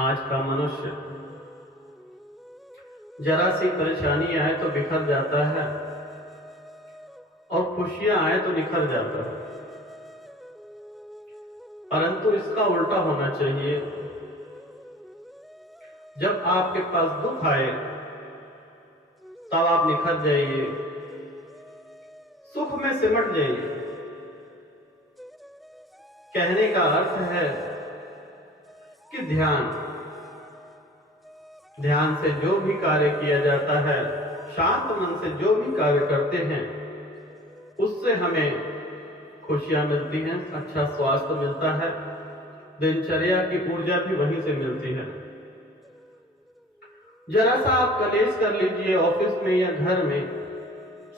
आज का मनुष्य जरा सी परेशानी आए तो बिखर जाता है और खुशियां आए तो निखर जाता है। परंतु इसका उल्टा होना चाहिए। जब आपके पास दुख आए तब आप निखर जाइए, सुख में सिमट जाइए। कहने का अर्थ है कि ध्यान से जो भी कार्य किया जाता है, शांत मन से जो भी कार्य करते हैं, उससे हमें खुशियां मिलती हैं, अच्छा स्वास्थ्य मिलता है, दिनचर्या की ऊर्जा भी वहीं से मिलती है। जरा सा आप कलेश कर लीजिए ऑफिस में या घर में,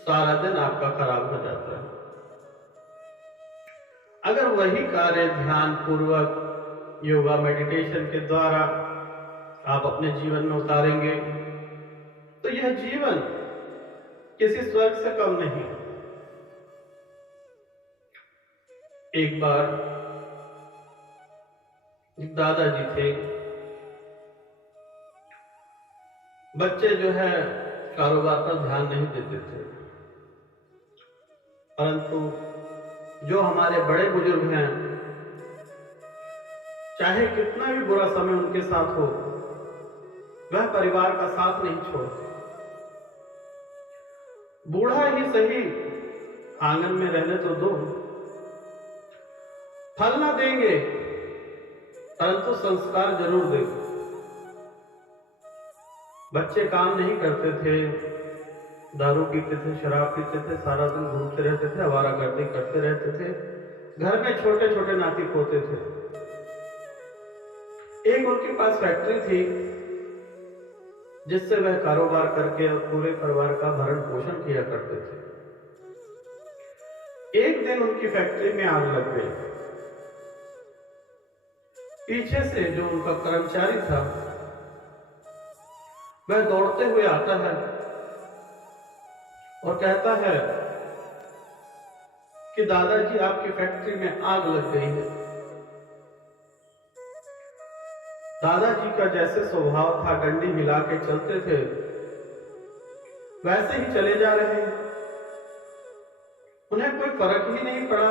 सारा दिन आपका खराब हो जाता है। अगर वही कार्य ध्यान पूर्वक योगा मेडिटेशन के द्वारा आप अपने जीवन में उतारेंगे तो यह जीवन किसी स्वर्ग से कम नहीं। एक बार दादाजी थे, बच्चे जो है कारोबार पर ध्यान नहीं देते थे, परंतु जो हमारे बड़े बुजुर्ग हैं, चाहे कितना भी बुरा समय उनके साथ हो, वह परिवार का साथ नहीं छोड़ते। बूढ़ा ही सही आंगन में रहने तो दो, फल ना देंगे परंतु संस्कार जरूर देंगे। बच्चे काम नहीं करते थे, दारू पीते थे, शराब पीते थे, सारा दिन घूमते रहते थे, आवारागर्दी करते रहते थे, घर में छोटे छोटे नाती पोते थे। एक उनके पास फैक्ट्री थी जिससे वह कारोबार करके और पूरे परिवार का भरण पोषण किया करते थे। एक दिन उनकी फैक्ट्री में आग लग गई। पीछे से जो उनका कर्मचारी था वह दौड़ते हुए आता है और कहता है कि दादाजी आपकी फैक्ट्री में आग लग गई है। दादाजी का जैसे स्वभाव था, डंडी हिला के चलते थे, वैसे ही चले जा रहे हैं। उन्हें कोई फर्क ही नहीं पड़ा,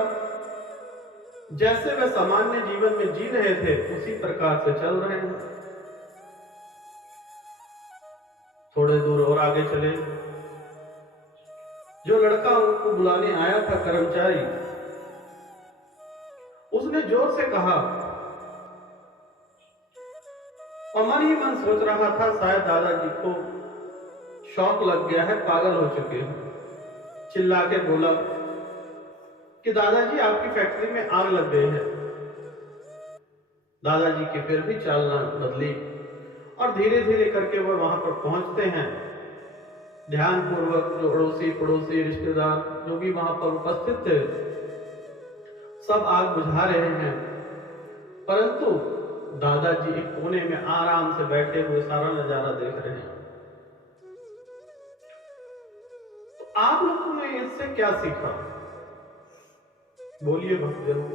जैसे वे सामान्य जीवन में जी रहे थे उसी प्रकार से चल रहे हैं। थोड़े दूर और आगे चले, जो लड़का उनको बुलाने आया था, कर्मचारी, उसने जोर से कहा और मन ही मन सोच रहा था शायद दादाजी को शौक लग गया है, पागल हो चुके हैं। चिल्ला के बोला कि दादाजी आपकी फैक्ट्री में आग लग गई है। दादाजी की फिर भी चालना बदली और धीरे धीरे करके वो वहां पर पहुंचते हैं। ध्यान पूर्वक जो अड़ोसी पड़ोसी रिश्तेदार जो भी वहां पर उपस्थित थे, सब आग बुझा रहे हैं, परंतु दादाजी एक कोने में आराम से बैठे हुए सारा नजारा देख रहे हैं। तो आप लोगों ने इससे क्या सीखा? बोलिए भक्तजनों।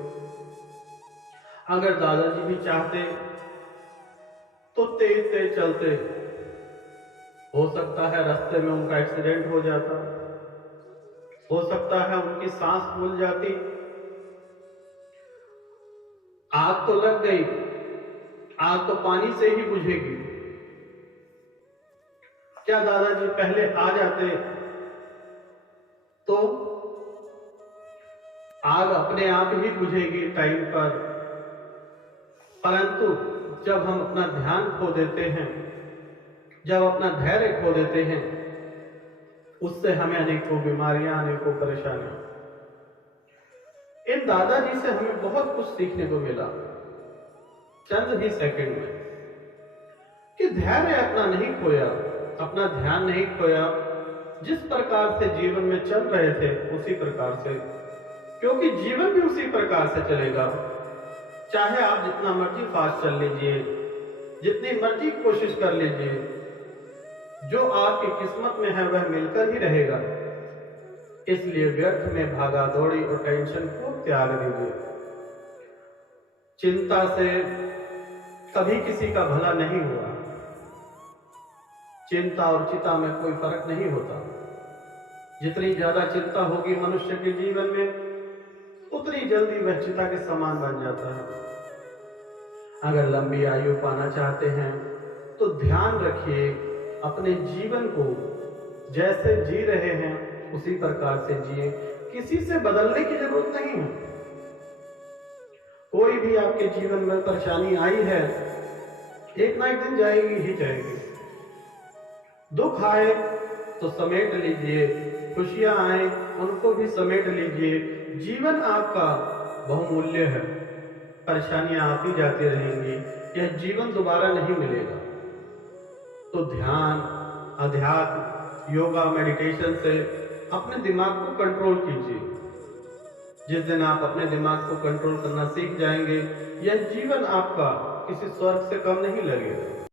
अगर दादाजी भी चाहते तो तेज तेज चलते, हो सकता है रास्ते में उनका एक्सीडेंट हो जाता, हो सकता है उनकी सांस फूल जाती। आग तो लग गई, आग तो पानी से ही बुझेगी। क्या दादाजी पहले आ जाते तो आग अपने आप ही बुझेगी टाइम पर, परंतु जब हम अपना ध्यान खो देते हैं, जब अपना धैर्य खो देते हैं, उससे हमें अनेकों बीमारियां, अनेकों परेशानियां। इन दादाजी से हमें बहुत कुछ सीखने को मिला चंद ही सेकंड में, कि धैर्य अपना नहीं खोया, अपना ध्यान नहीं खोया, जिस प्रकार से जीवन में चल रहे थे उसी प्रकार से, क्योंकि जीवन भी उसी प्रकार से चलेगा। चाहे आप जितना मर्जी फास्ट चल लीजिए, जितनी मर्जी कोशिश कर लीजिए, जो आपकी किस्मत में है वह मिलकर ही रहेगा। इसलिए व्यर्थ में भागा दौड़ी और टेंशन को त्याग दीजिए। चिंता से, कभी किसी का भला नहीं हुआ। चिंता और चिता में कोई फर्क नहीं होता। जितनी ज्यादा चिंता होगी मनुष्य के जीवन में, उतनी जल्दी वह चिता के समान बन जाता है। अगर लंबी आयु पाना चाहते हैं तो ध्यान रखिए, अपने जीवन को जैसे जी रहे हैं उसी प्रकार से जिए, किसी से बदलने की जरूरत नहीं है। कोई भी आपके जीवन में परेशानी आई है, एक ना एक दिन जाएगी ही जाएगी। दुख आए तो समेट लीजिए, खुशियां आए उनको भी समेट लीजिए। जीवन आपका बहुमूल्य है। परेशानियां आती जाती रहेंगी, यह जीवन दोबारा नहीं मिलेगा। तो ध्यान, अध्यात्म, योगा, मेडिटेशन से अपने दिमाग को कंट्रोल कीजिए। जिस दिन आप अपने दिमाग को कंट्रोल करना सीख जाएंगे, यह जीवन आपका किसी स्वर्ग से कम नहीं लगेगा।